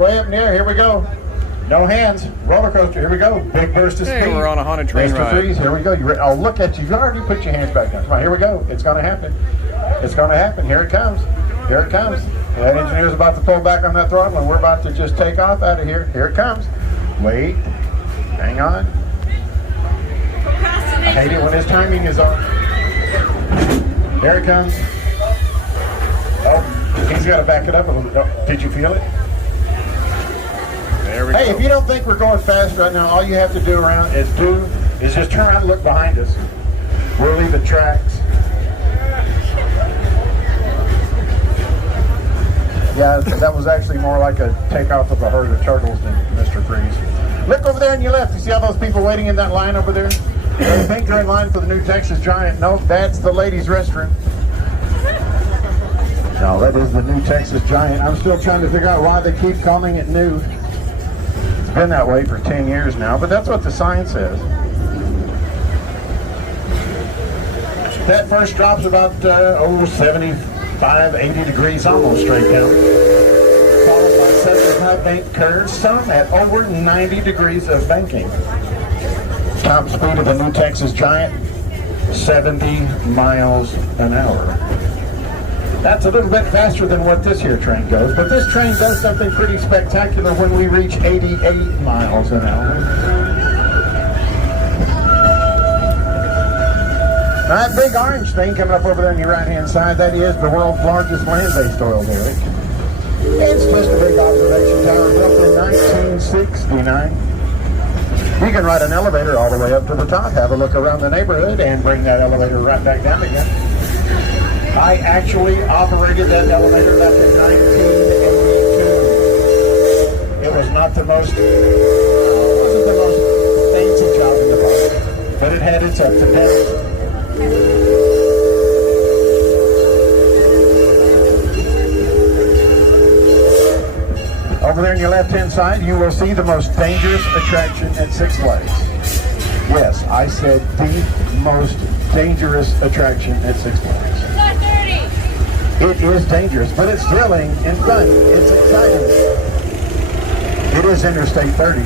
Way up in the air, here we go. No hands, roller coaster, here we go. Big burst of speed. Hey, we're on a haunted train Mr. ride. Freeze, here we go. Oh, look at you. You already put your hands back down. Come on, here we go. It's going to happen. It's going to happen. Here it comes. Here it comes. That engineer's about to pull back on that throttle, and we're about to just take off out of here. Here it comes. Wait. Hang on. I hate it when his timing is on. Here it comes. Oh, he's got to back it up a little bit. Oh, did you feel it? There we go. Hey, if you don't think we're going fast right now, all you have to do is just turn around and look behind us. We're leaving tracks. Yeah, that was actually more like a takeoff of a herd of turtles than Mr. Freeze. Look over there on your left. You see all those people waiting in that line over there? They think they're in line for the new Texas Giant. No, that's the ladies' restroom. No, that is the new Texas Giant. I'm still trying to figure out why they keep calling it new. It's been that way for 10 years now, but that's what the sign says. That first drop's about 75, 80 degrees, almost straight down. Followed by 7 high bank curves, some at over 90 degrees of banking. Top speed of the new Texas Giant, 70 miles an hour. That's a little bit faster than what this here train goes, but this train does something pretty spectacular when we reach 88 miles an hour. Now that big orange thing coming up over there on your right-hand side, that is the world's largest land-based oil derrick. It's just a big observation tower built in 1969. You can ride an elevator all the way up to the top, have a look around the neighborhood, and bring that elevator right back down again. I actually operated that elevator back in 1982. It was not the most, wasn't the most fancy job in the world, but it had its ups and downs. Over there on your left-hand side, you will see the most dangerous attraction at Six Flags. Yes, I said the most dangerous attraction at Six Flags. It is dangerous, but it's thrilling and fun. It's exciting. It is Interstate 30.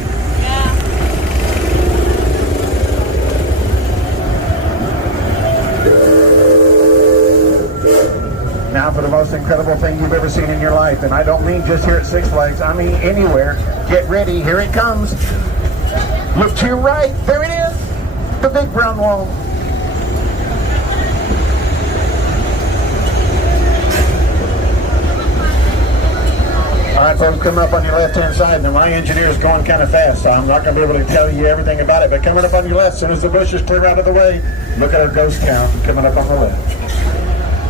Now for the most incredible thing you've ever seen in your life, and I don't mean just here at Six Flags, I mean anywhere. Get ready, here it comes. Look to your right, there it is, the big brown wall. All right, folks, come up on your left-hand side. Now, my engineer is going kind of fast, so I'm not going to be able to tell you everything about it. But coming up on your left, as soon as the bushes clear out of the way, look at our ghost town coming up on the left.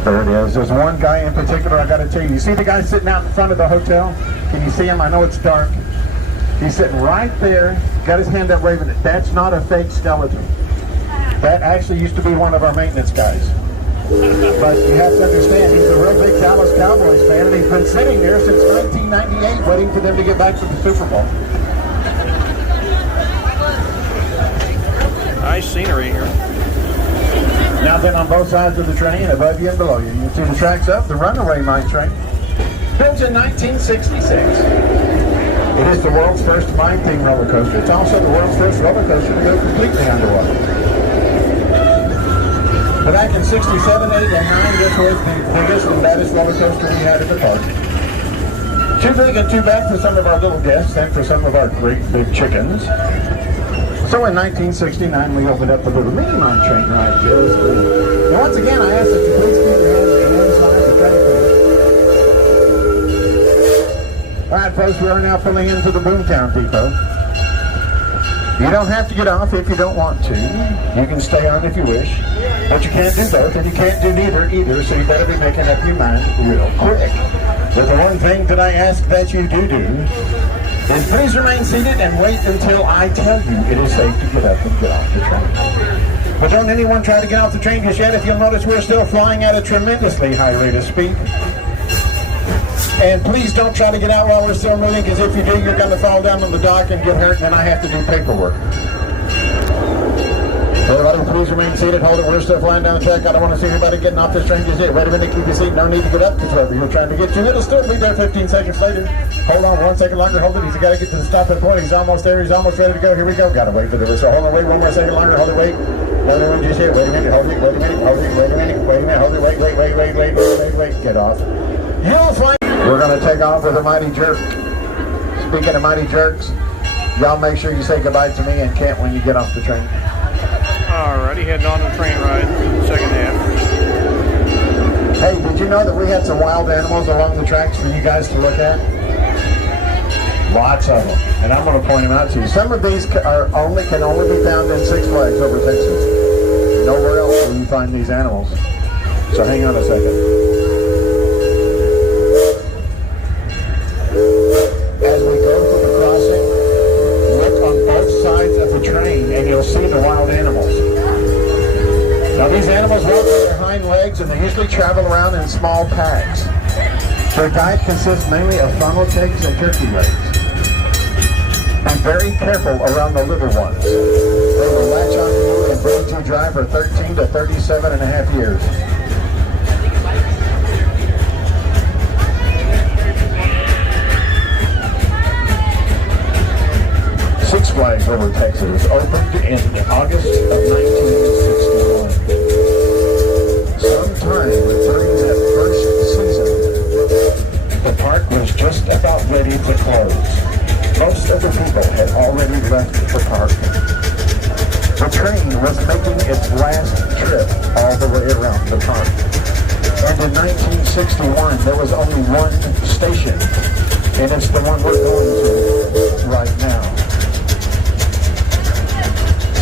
There it is. There's one guy in particular I got to tell you. You see the guy sitting out in front of the hotel? Can you see him? I know it's dark. He's sitting right there, got his hand up waving it. That's not a fake skeleton. That actually used to be one of our maintenance guys. But you have to understand, he's a real big Dallas Cowboys fan, and he's been sitting there since 1998 waiting for them to get back to the Super Bowl. Nice scenery here. Now then, on both sides of the train, above you and below you, you can see the tracks up, the Runaway Mine Train. Built in 1966. It is the world's first mine-themed roller coaster. It's also the world's first roller coaster to go completely underwater. But back in 67, 8, and 9, this was the biggest and baddest roller coaster we had at the park. Too big and too bad for some of our little guests and for some of our great big chickens. So in 1969, we opened up the little mini mine train ride just for you. And once again, I ask that you please keep your hands inside the train, please. All right, folks, we are now pulling into the Boomtown Depot. You don't have to get off if you don't want to. You can stay on if you wish. But you can't do both, and you can't do neither either, so you better be making up your mind real quick. But the one thing that I ask that you do is please remain seated and wait until I tell you it is safe to get up and get off the train. But don't anyone try to get off the train just yet. If you'll notice, we're still flying at a tremendously high rate of speed. And please don't try to get out while we're still moving, because if you do, you're going to fall down on the dock and get hurt, and then I have to do paperwork. Everybody, please remain seated. Hold it. We're still flying down the track. I don't want to see anybody getting off this train just yet. Wait a minute. Keep your seat. No need to get up because wherever you're trying to get to, it'll still be there 15 seconds later. Hold on 1 second longer. Hold it. He's got to get to the stopping point. He's almost there. He's almost ready to go. Here we go. Got to wait for the whistle. Hold on. Wait 1 more second longer. Hold it. Wait. Hold it. Just here. Wait a minute. Hold it. Wait a minute. Hold it. Wait a minute. Wait a minute. Hold it. Wait. Get off. You'll find. We're going to take off with a mighty jerk. Speaking of mighty jerks, y'all make sure you say goodbye to me and Kent when you get off the train. Alrighty, heading on to the train ride, second half. Hey, did you know that we had some wild animals along the tracks for you guys to look at? Lots of them, and I'm going to point them out to you. Some of these can only be found in Six Flags over Texas. Nowhere else will you find these animals. So hang on a second. As we go through the crossing, look on both sides of the train, and you'll see the wild animals. Now these animals walk on their hind legs and they usually travel around in small packs. Their diet consists mainly of funnel cakes and turkey legs. Be very careful around the little ones. They will latch on to you and bring to dry for 13 to 37 and a half years. Six Flags over Texas opened in August of 1961. Sometime during that first season, the park was just about ready to close. Most of the people had already left the park. The train was making its last trip all the way around the park. And in 1961, there was only one station, and it's the one we're going to right now.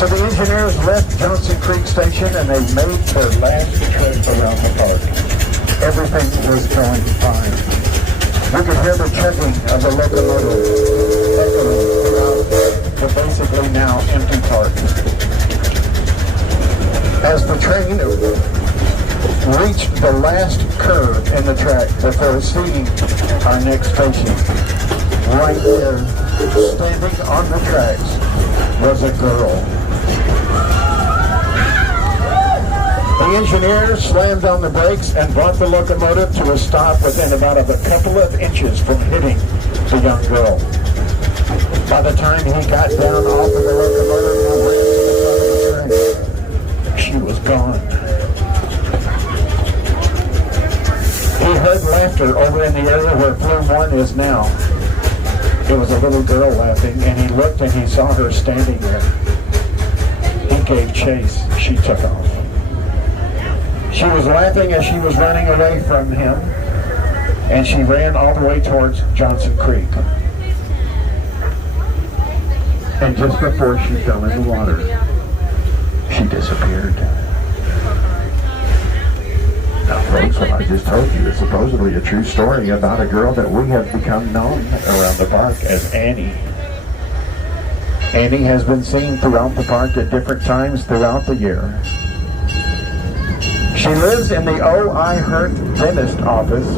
So the engineers left Johnson Creek Station and they made their last trip around the park. Everything was going fine. You could hear the chugging of the locomotive echoing throughout the basically now empty park. As the train reached the last curve in the track before seeing our next station, right there, standing on the tracks, was a girl. The engineers slammed on the brakes and brought the locomotive to a stop within about a couple of inches from hitting the young girl. By the time he got down off of the locomotive and ran to the front of the train, she was gone. He heard laughter over in the area where Flume 1 is now. It was a little girl laughing, and he looked and he saw her standing there. He gave chase. She took off. She was laughing as she was running away from him, and she ran all the way towards Johnson Creek. And just before she fell in the water, she disappeared. Now, folks, what I just told you is supposedly a true story about a girl that we have become known around the park as Annie. Annie has been seen throughout the park at different times throughout the year. She lives in the Oh I Hurt dentist office,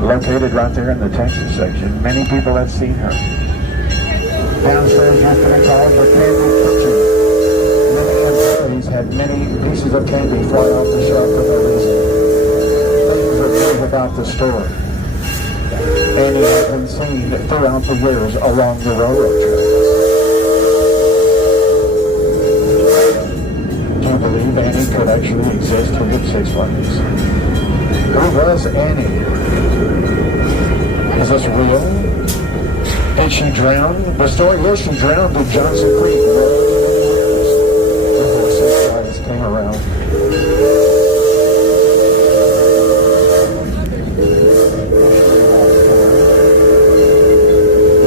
located right there in the Texas section. Many people have seen her. Downstairs used to be called the candy kitchen. Many employees had many pieces of candy fly off the shelf for no reason. Things are true about the store. Annie has been seen throughout the years along the railroad tracks. Believe Annie could actually exist here at Six Flags. Who was Annie? Is this real? Did she drown? The story is she drowned in Johnson Creek before Six Flags came around.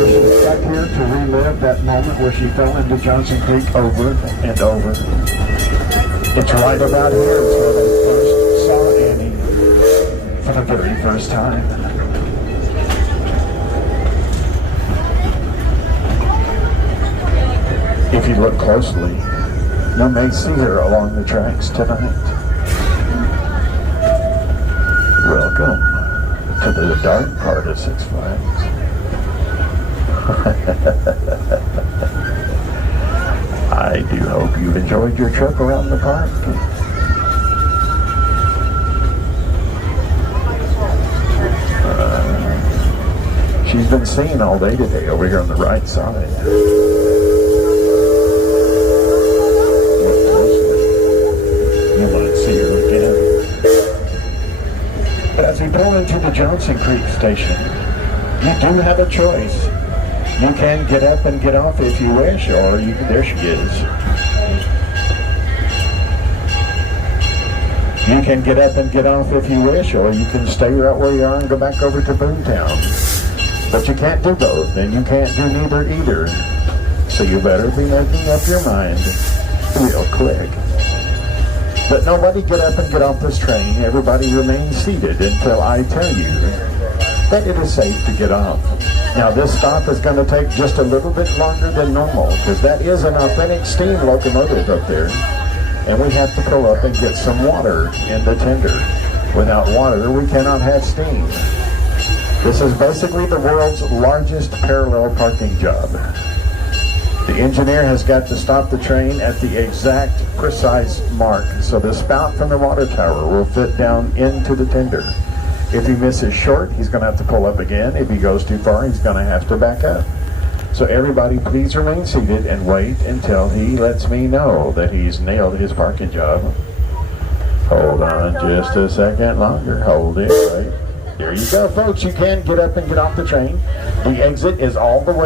She's stuck here to relive that moment where she fell into Johnson Creek over and over. It's right about here is where they first saw Annie for the very first time. If you look closely, you may see her along the tracks tonight. Welcome to the dark part of Six Flags. I do hope you've enjoyed enjoyed your trip around the park? She's been seen all day today over here on the right side. Look closely. You might see her again. But as we pull into the Johnson Creek station, you do have a choice. You can get up and get off if you wish, or you can, there she is. You can get up and get off if you wish, or you can stay right where you are and go back over to Boomtown. But you can't do both, and you can't do neither either. So you better be making up your mind real quick. But nobody get up and get off this train. Everybody remain seated until I tell you that it is safe to get off. Now this stop is going to take just a little bit longer than normal, because that is an authentic steam locomotive up there. And we have to pull up and get some water in the tender. Without water, we cannot have steam. This is basically the world's largest parallel parking job. The engineer has got to stop the train at the exact precise mark, so the spout from the water tower will fit down into the tender. If he misses short, he's going to have to pull up again. If he goes too far, he's going to have to back up. So everybody please remain seated and wait until he lets me know that he's nailed his parking job. Hold on just a second longer. Hold it right. There you go, folks. You can get up and get off the train. The exit is all the way